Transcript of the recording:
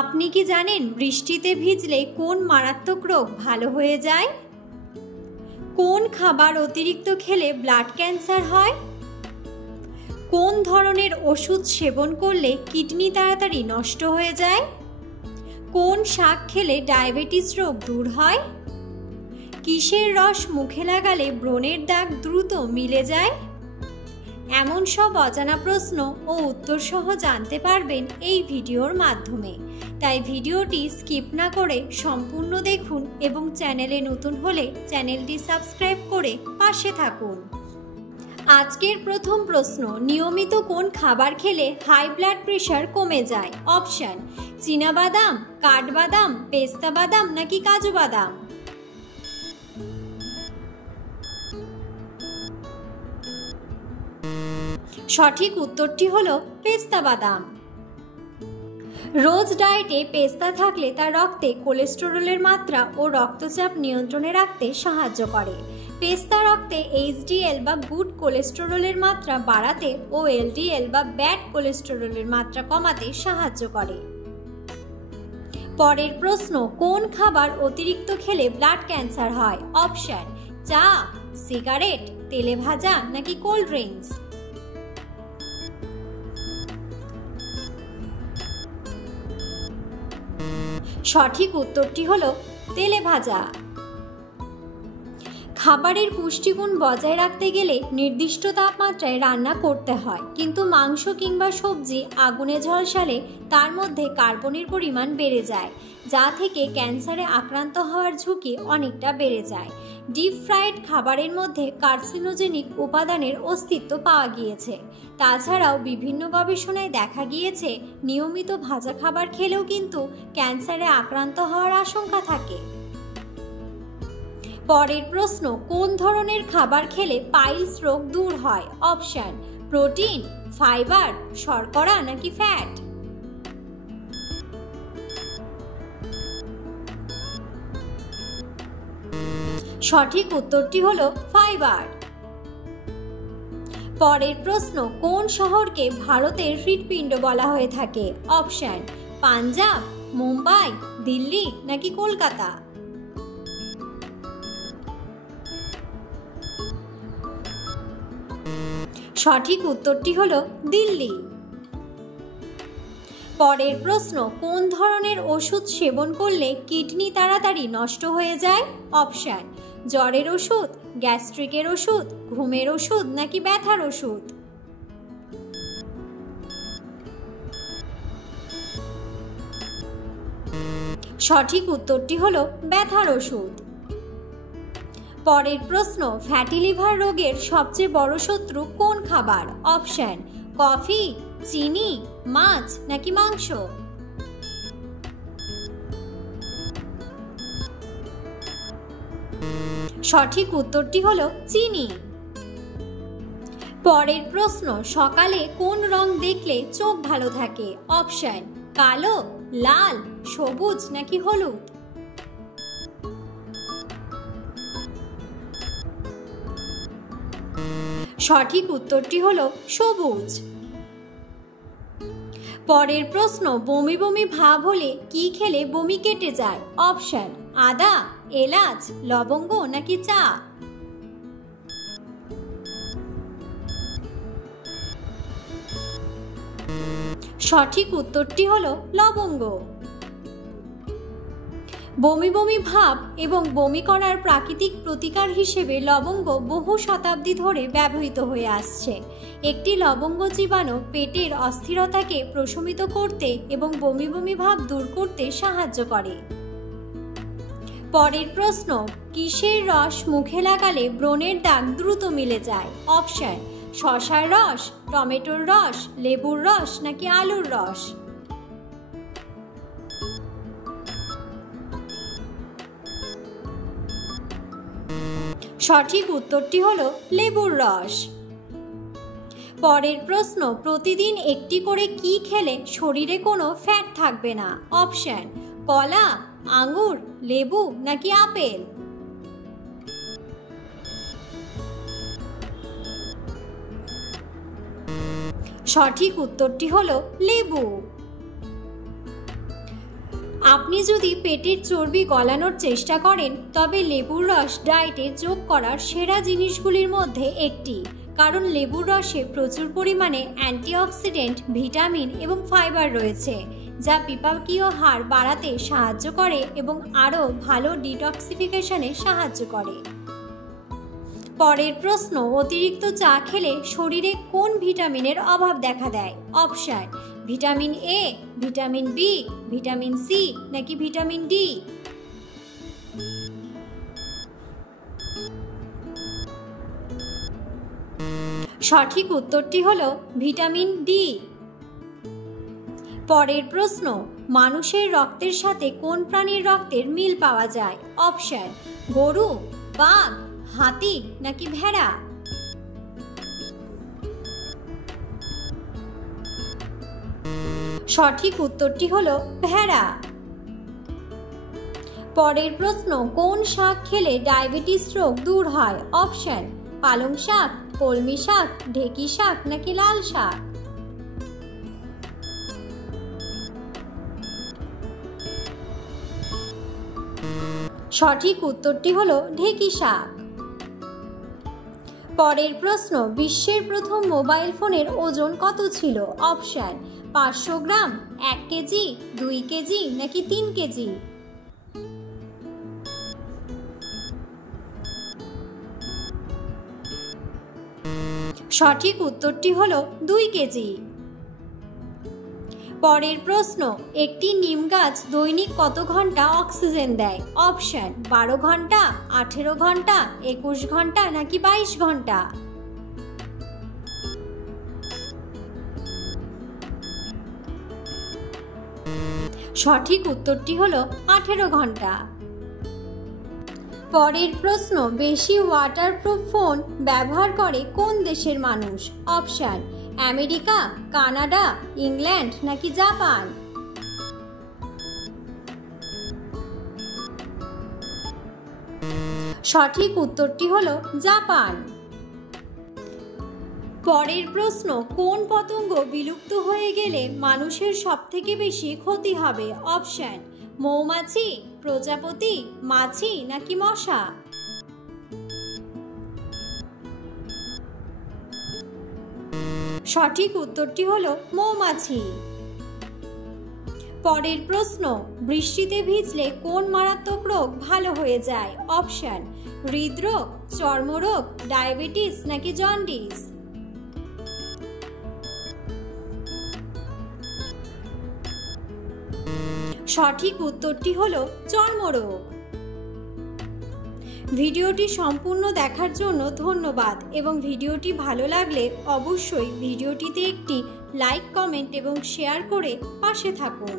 আপনি কি জানেন বৃষ্টিতে ভিজলে কোন মারাত্মক রোগ ভালো হয়ে যায়? কোন খাবার অতিরিক্ত খেলে ব্লাড ক্যান্সার হয়? কোন ধরনের ওষুধ সেবন করলে কিডনি তাড়াতাড়ি নষ্ট হয়ে যায়? কোন শাক খেলে ডায়াবেটিস রোগ দূর হয়? কিসের রস মুখে লাগালে ব্রণের দাগ দ্রুত মিলে যায়? এমন সব অজানা প্রশ্ন ও উত্তর সহ জানতে পারবেন এই ভিডিওর মাধ্যমে। তাই ভিডিওটি স্কিপ না করে সম্পূর্ণ দেখুন এবং চ্যানেলে নতুন হলে চ্যানেলটি সাবস্ক্রাইব করে পাশে থাকুন। আজকের প্রথম প্রশ্ন, নিয়মিত কোন খাবার খেলে হাই ব্লাড প্রেশার কমে যায়? অপশন: চীনাবাদাম, কাঠবাদাম, পেস্তা বাদাম নাকি কাজু বাদাম? সঠিক উত্তরটি হলো পেস্তা বাদাম। রোজ ডায়েটে পেস্তা থাকলে তা রক্তে কোলেস্টেরলের মাত্রা ও রক্তচাপ নিয়ন্ত্রণে রাখতে সাহায্য করে। পেস্তা রক্তে এইচডিএল বা গুড কোলেস্টেরলের মাত্রা বাড়াতে ও এলডিএল বা ব্যাড কোলেস্টেরলের মাত্রা কমাতে সাহায্য করে। পরের প্রশ্ন, কোন খাবার অতিরিক্ত খেলে ব্লাড ক্যান্সার হয়? অপশন: চা, সিগারেট, তেলে ভাজা নাকি কোল্ড ড্রিঙ্কস? সঠিক উত্তরটি হলো তেলে ভাজা। খাবারের পুষ্টিগুণ বজায় রাখতে গেলে নির্দিষ্ট তাপমাত্রায় রান্না করতে হয়, কিন্তু মাংস কিংবা সবজি আগুনে ঝলসালে তার মধ্যে কার্বনের পরিমাণ বেড়ে যায়, যা থেকে ক্যান্সারে আক্রান্ত হওয়ার ঝুঁকি অনেকটা বেড়ে যায়। ডিপ ফ্রাইড খাবারের মধ্যে কার্সিনোজেনিক উপাদানের অস্তিত্ব পাওয়া গিয়েছে। তাছাড়াও বিভিন্ন গবেষণায় দেখা গিয়েছে নিয়মিত ভাজা খাবার খেলেও কিন্তু ক্যান্সারে আক্রান্ত হওয়ার আশঙ্কা থাকে। পরের প্রশ্ন, কোন ধরনের খাবার খেলে পাইলস রোগ দূর হয়? অপশন: প্রোটিন, ফাইবার, শর্করা নাকি ফ্যাট? সঠিক উত্তরটি হলো ফাইবার। পরের প্রশ্ন, কোন শহরকে ভারতের হৃৎপিণ্ড বলা হয়ে থাকে? অপশন: পাঞ্জাব, মুম্বাই, দিল্লি নাকি কলকাতা? সঠিক উত্তরটি হলো দিল্লি। পরের প্রশ্ন, কোন ধরনের ওষুধ সেবন করলে কিডনি তাড়াতাড়ি নষ্ট হয়ে যায়? অপশন: জ্বরের ওষুধ, গ্যাস্ট্রিকের ওষুধ, ঘুমের ওষুধ নাকি ব্যথার ওষুধ? সঠিক উত্তরটি হলো ব্যথার ওষুধ। পরের প্রশ্ন, ফ্যাটি লিভার রোগের সবচেয়ে বড় শত্রু কোন খাবার? অপশন: কফি, চিনি, মাছ নাকি মাংস? সঠিক উত্তরটি হলো চিনি। পরের প্রশ্ন, সকালে কোন রং দেখলে চোখ ভালো থাকে? অপশন: কালো, লাল, সবুজ নাকি হলুদ? সঠিক উত্তরটি হলো সবুজ। পরের প্রশ্ন, বমি বমি ভাব হলে কি খেলে বমি কেটে যায়? অপশন: আদা, এলাচ, লবঙ্গ নাকি চা? সঠিক উত্তরটি হলো লবঙ্গ। বমি বমি ভাব এবং বমি করার প্রাকৃতিক প্রতিকার হিসেবে লবঙ্গ বহু শতাব্দী ধরে ব্যবহৃত হয়ে আসছে। একটি লবঙ্গ জীবাণু পেটের অস্থিরতাকে প্রশমিত করতে এবং বমি বমি ভাব দূর করতে সাহায্য করে। পরের প্রশ্ন, কিসের রস মুখে লাগালে ব্রণের দাগ দ্রুত মিলে যায়? অপশন: শসার রস, টমেটোর রস, লেবুর রস নাকি আলুর রস? সঠিক উত্তরটি হলো লেবুর রস। পরের প্রশ্ন, প্রতিদিন একটি করে কি খেলে শরীরে কোনো ফ্যাট থাকবে না? অপশন: কলা, আঙ্গুর, লেবু নাকি আপেল? সঠিক উত্তরটি হলো লেবু। আপনি যদি পেটের চর্বি গলানোর চেষ্টা করেন তবে লেবুর রস ডায়েটে যোগ করার সেরা জিনিসগুলির মধ্যে একটি, কারণ লেবুর রসে প্রচুর পরিমাণে অ্যান্টিঅক্সিডেন্ট, ভিটামিন এবং ফাইবার রয়েছে, যা বিপাকীয় হার বাড়াতে সাহায্য করে এবং আরও ভালো ডিটক্সিফিকেশনে সাহায্য করে। পরের প্রশ্ন, অতিরিক্ত চা খেলে শরীরে কোন ভিটামিনের অভাব দেখা দেয়? Option: vitamin A, vitamin B, vitamin C নাকি ভিটামিন ডি? সঠিক উত্তরটি হলো ভিটামিন ডি। পরের প্রশ্ন, মানুষের রক্তের সাথে কোন প্রাণীর রক্তের মিল পাওয়া যায়? অপশন: গরু, বাঘ, হাতি নাকি ভেড়া? সঠিক উত্তরটি হলো ভেড়া। পরের প্রশ্ন, কোন শাক খেলে ডায়াবেটিস রোগ দূর হয়? অপশন: পালং শাক, কলমি শাক, ঢেঁকি শাক নাকি লাল শাক? সঠিক উত্তরটি হলো ঢেঁকি শাক। পরের প্রশ্ন, বিশ্বের প্রথম মোবাইল ফোনের ওজন কত ছিল? অপশন: 500 গ্রাম, 1 কেজি, 2 কেজি নাকি 3 কেজি? সঠিক উত্তরটি হলো 2 কেজি। পরের প্রশ্ন, একটি নিম গাছ দৈনিক কত ঘন্টা অক্সিজেন দেয়? অপশন: 12 ঘন্টা, 18 ঘন্টা, 21 ঘন্টা নাকি 22 ঘন্টা? সঠিক উত্তরটি হলো 18 ঘন্টা। পরের প্রশ্ন, বেশি ওয়াটারপ্রুফ ফোন ব্যবহার করে কোন দেশের মানুষ? অপশন: আমেরিকা, কানাডা, ইংল্যান্ড নাকি জাপান? সঠিক উত্তরটি হলো জাপান। পরের প্রশ্ন, কোন পতঙ্গ বিলুপ্ত হয়ে গেলে মানুষের সবথেকে বেশি ক্ষতি হবে? অপশন: মৌমাছি, প্রজাপতি, মাছি নাকি মশা? সঠিক উত্তরটি হলো মৌমাছি। পরের প্রশ্ন, বৃষ্টিতে ভিজলে কোন মারাত্মক রোগ ভালো হয়ে যায়? অপশন: হৃদরোগ, চর্মরোগ, ডায়াবেটিস নাকি জন্ডিস? সঠিক উত্তরটি হলো চর্মরোগ। ভিডিওটি সম্পূর্ণ দেখার জন্য ধন্যবাদ এবং ভিডিওটি ভালো লাগলে অবশ্যই ভিডিওটিতে একটি লাইক, কমেন্ট এবং শেয়ার করে পাশে থাকুন।